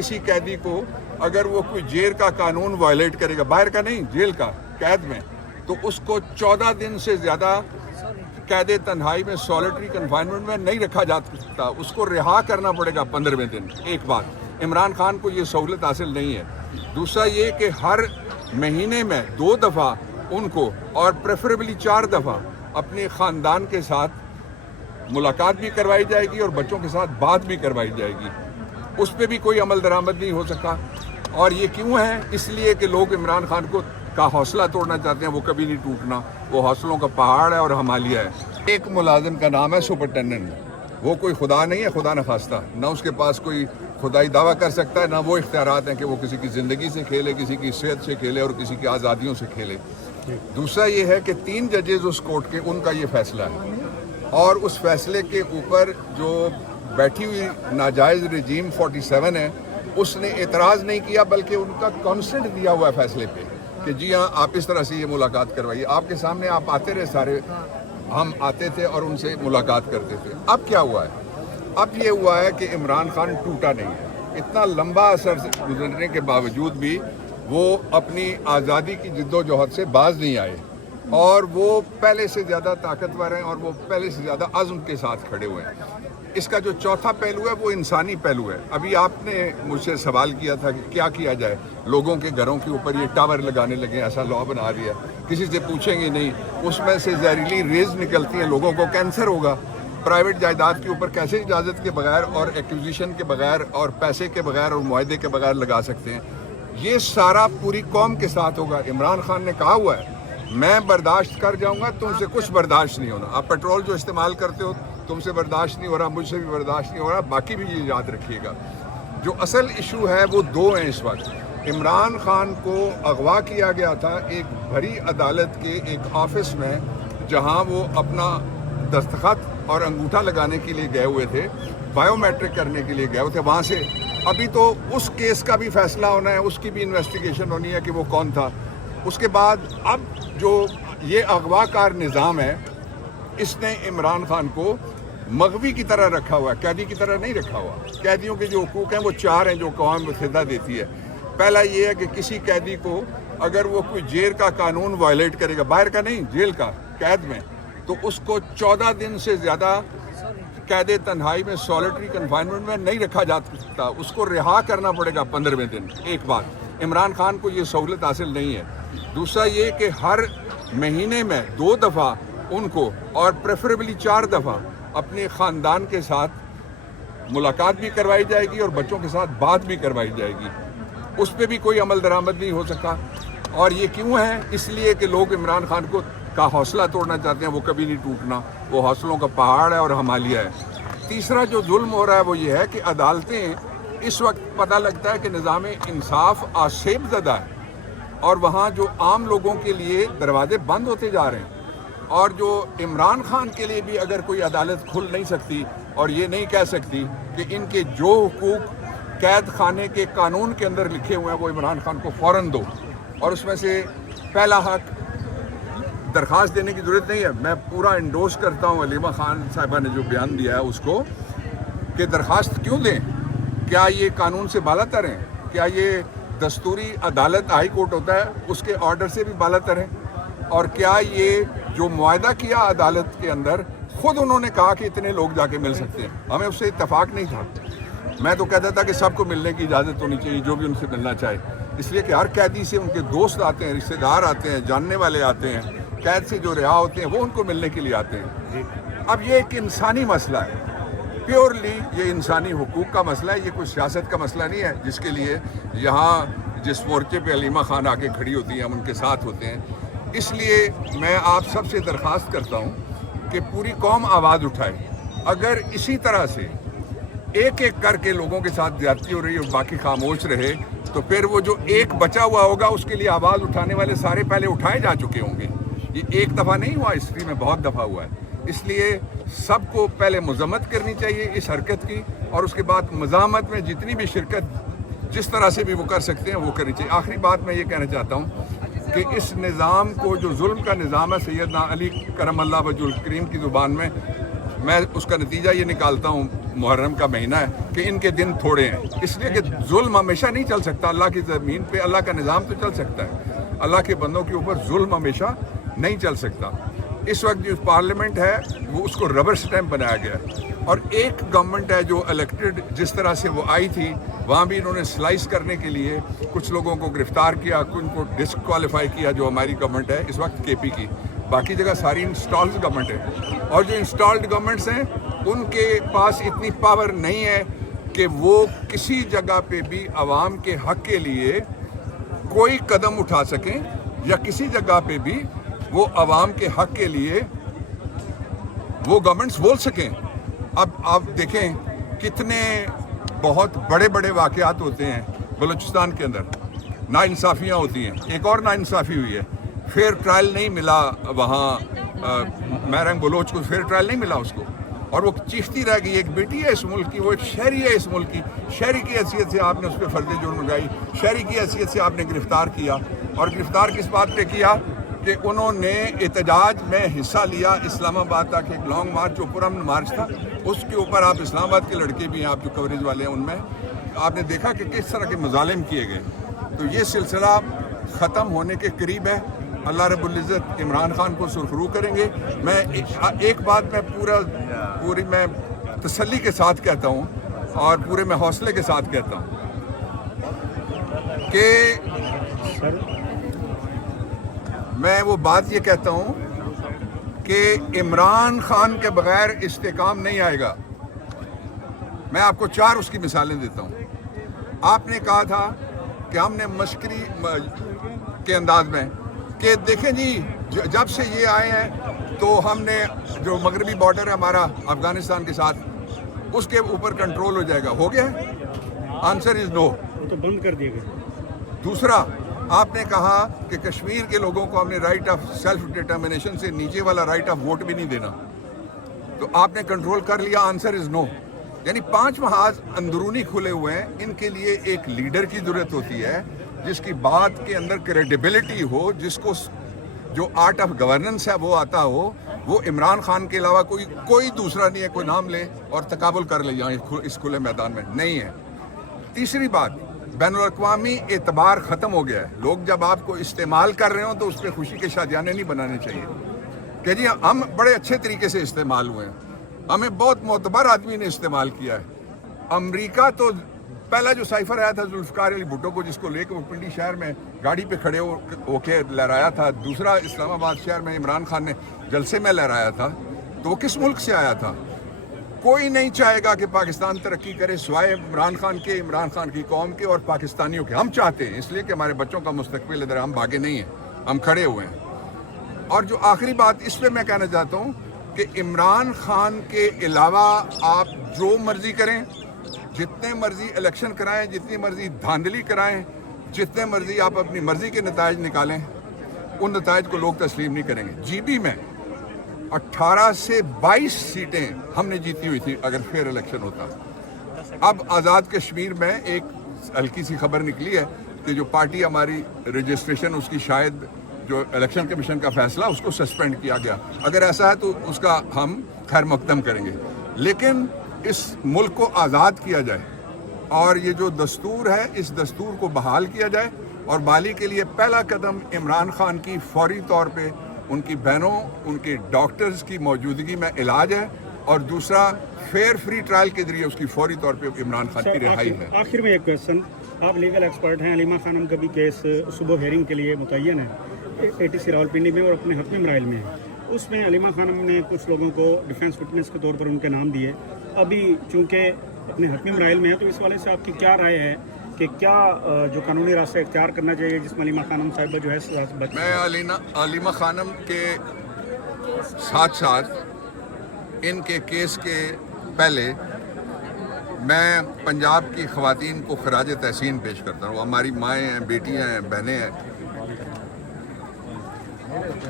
किसी कैदी को अगर वो कोई जेल का कानून वायलेट करेगा, बाहर का नहीं, जेल का, कैद में, तो उसको 14 दिन से ज़्यादा कैद तन्हाई में, सॉलिटरी कन्फाइनमेंट में नहीं रखा जा सकता, उसको रिहा करना पड़ेगा 15वें दिन। एक बात, इमरान खान को ये सहूलत हासिल नहीं है। दूसरा ये कि हर महीने में 2 दफ़ा उनको, और प्रेफरेबली 4 दफ़ा अपने ख़ानदान के साथ मुलाकात भी करवाई जाएगी और बच्चों के साथ बात भी करवाई जाएगी। उस पर भी कोई अमल दरामद नहीं हो सका। और ये क्यों है? इसलिए कि लोग इमरान खान को का हौसला तोड़ना चाहते हैं। वो कभी नहीं टूटना, वो हौसलों का पहाड़ है और हिमालय है। एक मुलाजिम का नाम है सुपरिटेंडेंट, वो कोई खुदा नहीं है, खुदा न खास्ता, ना उसके पास कोई खुदाई दावा कर सकता है, ना वो इख्तियारात हैं कि वो किसी की ज़िंदगी से खेले, किसी की सेहत से खेले और किसी की आज़ादियों से खेले। दूसरा ये है कि 3 जजेस उस कोर्ट के, उनका ये फैसला है, और उस फैसले के ऊपर जो बैठी हुई नाजायज़ रजीम 47 है, उसने एतराज़ नहीं किया, बल्कि उनका कंसेंट दिया हुआ है फैसले पे कि जी हाँ, आप इस तरह से ये मुलाकात करवाइए। आपके सामने आप आते रहे सारे, हम आते थे और उनसे मुलाकात करते थे। अब क्या हुआ है? अब ये हुआ है कि इमरान खान टूटा नहीं है। इतना लंबा असर गुजरने के बावजूद भी वो अपनी आज़ादी की जिद्दोजहद से बाज नहीं आए, और वो पहले से ज़्यादा ताकतवर हैं और वो पहले से ज़्यादा अज़्म के साथ खड़े हुए हैं। इसका जो चौथा पहलू है वो इंसानी पहलू है। अभी आपने मुझसे सवाल किया था कि क्या किया जाए, लोगों के घरों के ऊपर ये टावर लगाने लगे, ऐसा लॉ बना रही है, किसी से पूछेंगे नहीं, उसमें से जहरीली रेज निकलती हैं, लोगों को कैंसर होगा। प्राइवेट जायदाद के ऊपर कैसे इजाज़त के बगैर और एक्विजिशन के बगैर और पैसे के बगैर और मुआहदे के बगैर लगा सकते हैं? ये सारा पूरी कौम के साथ होगा। इमरान खान ने कहा हुआ है, मैं बर्दाश्त कर जाऊंगा, तुमसे कुछ बर्दाश्त नहीं होना। आप पेट्रोल जो इस्तेमाल करते हो, तुमसे बर्दाश्त नहीं हो रहा, मुझसे भी बर्दाश्त नहीं हो रहा, बाकी भी ये याद रखिएगा। जो असल इशू है वो 2 हैं इस वक्त। इमरान खान को अगवा किया गया था एक भरी अदालत के एक ऑफिस में, जहां वो अपना दस्तखत और अंगूठा लगाने के लिए गए हुए थे, बायोमेट्रिक करने के लिए गए हुए थे। वहाँ से अभी तो उस केस का भी फैसला होना है, उसकी भी इन्वेस्टिगेशन होनी है कि वो कौन था। उसके बाद अब जो ये अगवाकार निज़ाम है, इसने इमरान खान को मगवी की तरह रखा हुआ है, कैदी की तरह नहीं रखा हुआ। कैदियों के जो हुकूक हैं वो 4 हैं जो कौम मुत्तहिदा देती है। पहला ये है कि किसी कैदी को अगर वो कोई जेल का कानून वायलेट करेगा, बाहर का नहीं, जेल का, कैद में, तो उसको 14 दिन से ज़्यादा कैद तन्हाई में, सॉलिटरी कन्फाइनमेंट में नहीं रखा जा सकता, उसको रिहा करना पड़ेगा 15वें दिन। एक बात, इमरान खान को ये सहूलत हासिल नहीं है। दूसरा ये कि हर महीने में 2 दफ़ा उनको, और प्रेफरेबली 4 दफ़ा अपने ख़ानदान के साथ मुलाकात भी करवाई जाएगी और बच्चों के साथ बात भी करवाई जाएगी। उस पर भी कोई अमल दरामद नहीं हो सका। और ये क्यों है? इसलिए कि लोग इमरान खान को का हौसला तोड़ना चाहते हैं। वो कभी नहीं टूटना, वो हौसलों का पहाड़ है और हिमालय है। तीसरा जो जुल्म हो रहा है वो ये है कि अदालतें, इस वक्त पता लगता है कि निज़ाम इंसाफ आसेब ज़दा है, और वहाँ जो आम लोगों के लिए दरवाजे बंद होते जा रहे हैं। और जो इमरान खान के लिए भी अगर कोई अदालत खुल नहीं सकती और ये नहीं कह सकती कि इनके जो हुकूक कैद खाने के कानून के अंदर लिखे हुए हैं वो इमरान खान को फ़ौरन दो, और उसमें से पहला हक, दरख्वास्त देने की ज़रूरत नहीं है, मैं पूरा इंडोर्स करता हूँ अलीमा खान साहिबा ने जो बयान दिया है उसको, कि दरख्वास्त क्यों दें? क्या ये कानून से बालातर हैं? क्या ये दस्तूरी अदालत हाई कोर्ट होता है उसके ऑर्डर से भी बालातर है? और क्या ये जो मुआहदा किया अदालत के अंदर, खुद उन्होंने कहा कि इतने लोग जाके मिल सकते हैं, हमें उससे इत्तेफाक नहीं था। मैं तो कहता था कि सबको मिलने की इजाज़त होनी चाहिए जो भी उनसे मिलना चाहे, इसलिए कि हर कैदी से उनके दोस्त आते हैं, रिश्तेदार आते हैं, जानने वाले आते हैं, कैद से जो रिहा होते हैं वो उनको मिलने के लिए आते हैं। अब ये एक इंसानी मसला है, प्योरली ये इंसानी हुकूक का मसला है, ये कोई सियासत का मसला नहीं है जिसके लिए यहाँ जिस मोर्चे पे अलीमा खान आके खड़ी होती हैं हम उनके साथ होते हैं। इसलिए मैं आप सबसे दरख्वास्त करता हूँ कि पूरी कौम आवाज़ उठाए। अगर इसी तरह से एक एक करके लोगों के साथ ज्यादती हो रही है और बाकी खामोश रहे, तो फिर वो जो एक बचा हुआ होगा उसके लिए आवाज़ उठाने वाले सारे पहले उठाए जा चुके होंगे। ये एक दफ़ा नहीं हुआ, हिस्ट्री में बहुत दफ़ा हुआ है। इसलिए सबको पहले मजम्मत करनी चाहिए इस हरकत की, और उसके बाद मज़ामत में जितनी भी शिरकत जिस तरह से भी वो कर सकते हैं वो करनी चाहिए। आखिरी बात मैं ये कहना चाहता हूँ कि इस निज़ाम को, जो जुल्म का निज़ाम है सैयदना अली करम अल्लाह वजहुल करीम की ज़ुबान में, मैं उसका नतीजा ये निकालता हूँ محرم کا مہینہ ہے کہ ان کے دن تھوڑے ہیں، اس لیے کہ ظلم ہمیشہ نہیں چل سکتا. اللہ کی زمین پہ اللہ کا نظام تو چل سکتا ہے، اللہ کے بندوں کے اوپر ظلم ہمیشہ نہیں چل سکتا. اس وقت جو پارلیمنٹ ہے وہ اس کو ربر سٹیمپ بنایا گیا ہے، اور ایک گورنمنٹ ہے جو الیکٹڈ جس طرح سے وہ آئی تھی وہاں بھی انہوں نے سلائس کرنے کے لیے کچھ لوگوں کو گرفتار کیا، ان کو ڈسکوالیفائی کیا. جو ہماری گورنمنٹ ہے اس وقت کے پی کی، باقی جگہ ساری انسٹالڈ گورنمنٹ ہے، اور جو انسٹالڈ گورنمنٹس ہیں ان کے پاس اتنی پاور نہیں ہے کہ وہ کسی جگہ پہ بھی عوام کے حق کے لیے کوئی قدم اٹھا سکیں، یا کسی جگہ پہ بھی وہ عوام کے حق کے لیے وہ گورنمنٹس بول سکیں. اب آپ دیکھیں کتنے بہت بڑے بڑے واقعات ہوتے ہیں بلوچستان کے اندر، ناانصافیاں ہوتی ہیں. ایک اور ناانصافی ہوئی ہے، فیئر ٹرائل نہیں ملا وہاں محرم بلوچ کو، فیئر ٹرائل نہیں ملا اس کو، اور وہ چیختی رہ گئی. ایک بیٹی ہے اس ملک کی، وہ ایک شہری ہے اس ملک کی، شہری کی حیثیت سے آپ نے اس پہ فرض جرم لگائی، شہری کی حیثیت سے آپ نے گرفتار کیا. اور گرفتار کس بات پہ کیا کہ انہوں نے احتجاج میں حصہ لیا اسلام آباد تک، ایک لانگ مارچ جو پرامن مارچ تھا، اس کے اوپر آپ اسلام آباد کے لڑکے بھی ہیں، آپ جو کوریج والے ہیں ان میں آپ نے دیکھا کہ کس طرح کے مظالم کیے گئے. تو یہ سلسلہ ختم ہونے کے قریب ہے. اللہ رب العزت عمران خان کو سرخرو کریں گے. میں ایک بات میں پوری میں تسلی کے ساتھ کہتا ہوں اور پورے میں حوصلے کے ساتھ کہتا ہوں کہ میں وہ بات یہ کہتا ہوں کہ عمران خان کے بغیر استحکام نہیں آئے گا. میں آپ کو 4 اس کی مثالیں دیتا ہوں. آپ نے کہا تھا کہ ہم نے مشکری کے انداز میں کہ دیکھیں جی جب سے یہ آئے ہیں تو ہم نے جو مغربی بارڈر ہے ہمارا افغانستان کے ساتھ اس کے اوپر کنٹرول ہو جائے گا. ہو گیا؟ آنسر از نو. تو بند کر دیا گیا. دوسرا آپ نے کہا کہ کشمیر کے لوگوں کو ہم نے رائٹ آف سیلف ڈٹرمنیشن سے نیچے والا رائٹ آف ووٹ بھی نہیں دینا، تو آپ نے کنٹرول کر لیا. آنسر از نو. یعنی 5 محاذ اندرونی کھلے ہوئے ہیں. ان کے لیے ایک لیڈر کی ضرورت ہوتی ہے جس کی بات کے اندر کریڈیبلٹی ہو، جس کو جو آرٹ آف گورننس ہے وہ آتا ہو. وہ عمران خان کے علاوہ کوئی دوسرا نہیں ہے. کوئی نام لے اور تقابل کر لے یہاں اس کھلے میدان میں نہیں ہے. تیسری بات، بین الاقوامی اعتبار ختم ہو گیا ہے. لوگ جب آپ کو استعمال کر رہے ہوں تو اس پہ خوشی کے شادیانے نہیں بنانے چاہیے کہ جی ہم بڑے اچھے طریقے سے استعمال ہوئے ہیں، ہمیں بہت معتبر آدمی نے استعمال کیا ہے. امریکہ تو پہلا جو سائفر آیا تھا ذوالفقار علی بھٹو کو، جس کو لے کے وہ پنڈی شہر میں گاڑی پہ کھڑے ہو کے لہرایا تھا. دوسرا اسلام آباد شہر میں عمران خان نے جلسے میں لہرایا تھا. تو وہ کس ملک سے آیا تھا؟ کوئی نہیں چاہے گا کہ پاکستان ترقی کرے سوائے عمران خان کے، عمران خان کی قوم کے اور پاکستانیوں کے. ہم چاہتے ہیں اس لیے کہ ہمارے بچوں کا مستقبل ادھر، ہم بھاگے نہیں ہیں، ہم کھڑے ہوئے ہیں. اور جو آخری بات اس پہ میں کہنا چاہتا ہوں کہ عمران خان کے علاوہ آپ جو مرضی کریں، جتنے مرضی الیکشن کرائیں، جتنی مرضی دھاندلی کرائیں، جتنے مرضی آپ اپنی مرضی کے نتائج نکالیں، ان نتائج کو لوگ تسلیم نہیں کریں گے. جی بی میں 18 سے 22 سیٹیں ہم نے جیتی ہوئی تھی اگر فیئر الیکشن ہوتا. اب آزاد کشمیر میں ایک ہلکی سی خبر نکلی ہے کہ جو پارٹی ہماری رجسٹریشن اس کی شاید جو الیکشن کمیشن کا فیصلہ اس کو سسپینڈ کیا گیا. اگر ایسا ہے تو اس کا ہم خیر مقدم کریں گے. لیکن اس ملک کو آزاد کیا جائے اور یہ جو دستور ہے اس دستور کو بحال کیا جائے. اور بحالی کے لیے پہلا قدم عمران خان کی فوری طور پہ ان کی بہنوں، ان کے ڈاکٹرز کی موجودگی میں علاج ہے، اور دوسرا فیئر فری ٹرائل کے ذریعے اس کی فوری طور پہ عمران خان کی رہائی ہے. آخر میں ایک کویشچن، آپ لیگل ایکسپرٹ ہیں. علیمہ خانم کا بھی کیس صبح ہیئرنگ کے لیے متعین ہے ATC راولپنڈی میں اور اپنے حتمی مراحل میں ہے. اس میں علیمہ خانم نے کچھ لوگوں کو ڈیفینس وٹنس کے طور پر ان کے نام دیے. ابھی چونکہ اپنے حتمی مراحل میں ہے تو اس والے سے آپ کی کیا رائے ہے کہ کیا جو قانونی راستہ اختیار کرنا چاہیے جس میں علیمہ خانم صاحبہ جو ہے میں علیمہ خانم کے ساتھ ساتھ ان کے کیس کے پہلے میں پنجاب کی خواتین کو خراج تحسین پیش کرتا ہوں. ہماری مائیں ہیں، بیٹیاں ہیں، بہنیں ہیں.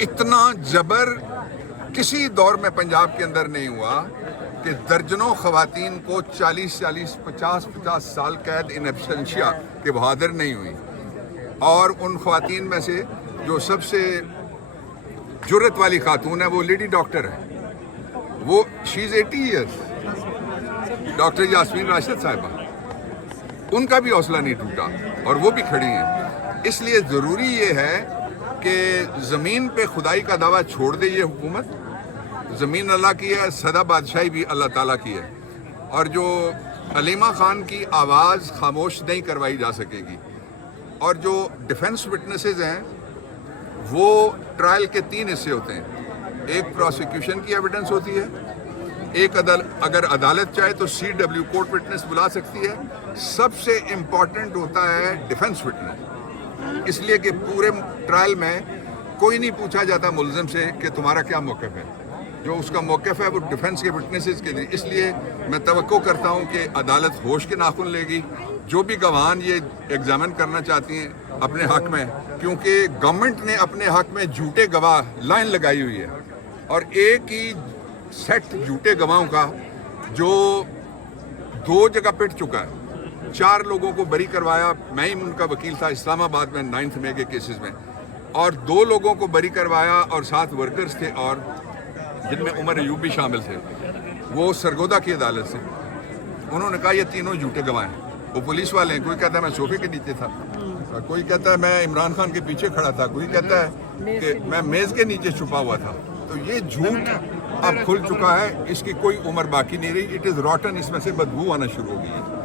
اتنا جبر کسی دور میں پنجاب کے اندر نہیں ہوا کہ درجنوں خواتین کو 40 50 سال قید ان ایبسنشیا کے بہادر نہیں ہوئی. اور ان خواتین میں سے جو سب سے جرت والی خاتون ہے وہ لیڈی ڈاکٹر ہے. وہ شی از 80 ایئرس. डॉक्टर यास्मीन राशिद साहिबा, उनका भी हौसला नहीं टूटा और वो भी खड़ी हैं। इसलिए ज़रूरी ये है कि ज़मीन पे खुदाई का दावा छोड़ दे ये हुकूमत। ज़मीन अल्लाह की है, सदा बादशाही भी अल्लाह ताला की है, और जो अलीमा खान की आवाज़ खामोश नहीं करवाई जा सकेगी। और जो डिफेंस विटनेसेस हैं वो ट्रायल के 3 हिस्से होते हैं। एक प्रोसिक्यूशन की एविडेंस होती है, एक अगर अदालत चाहे तो CW कोर्ट विटनेस बुला सकती है, सबसे इम्पॉर्टेंट होता है डिफेंस विटनेस। इसलिए कि पूरे ट्रायल में कोई नहीं पूछा जाता मुलजिम से कि तुम्हारा क्या मौक़िफ़ है, जो उसका मौक़िफ़ है वो डिफेंस के विटनेसेस के लिए। इसलिए मैं तवक्को करता हूँ कि अदालत होश के नाखून लेगी। जो भी गवाहान ये एग्जामिन करना चाहती हैं अपने हक में, क्योंकि गवर्नमेंट ने अपने हक में झूठे गवाह लाइन लगाई हुई है, और एक ही सेट झूठे गवाहों का जो 2 जगह पिट चुका है। 4 लोगों को बरी करवाया, मैं ही उनका वकील था इस्लामाबाद में 9 मई के केसेस में, और 2 लोगों को बरी करवाया और 7 वर्कर्स थे, और जिनमें उमर अयूब भी शामिल थे, वो सरगोदा की अदालत से। उन्होंने कहा ये तीनों झूठे गवाह हैं। वो पुलिस वाले हैं, कोई कहता है मैं सोफे के नीचे था, कोई कहता है मैं इमरान खान के पीछे खड़ा था, कोई कहता है कि मैं मेज़ के नीचे छुपा हुआ था। तो ये झूठ अब खुल चुका है, इसकी कोई उम्र बाकी नहीं रही। इट इज़ रॉटन, इसमें से बदबू आना शुरू हो गई है।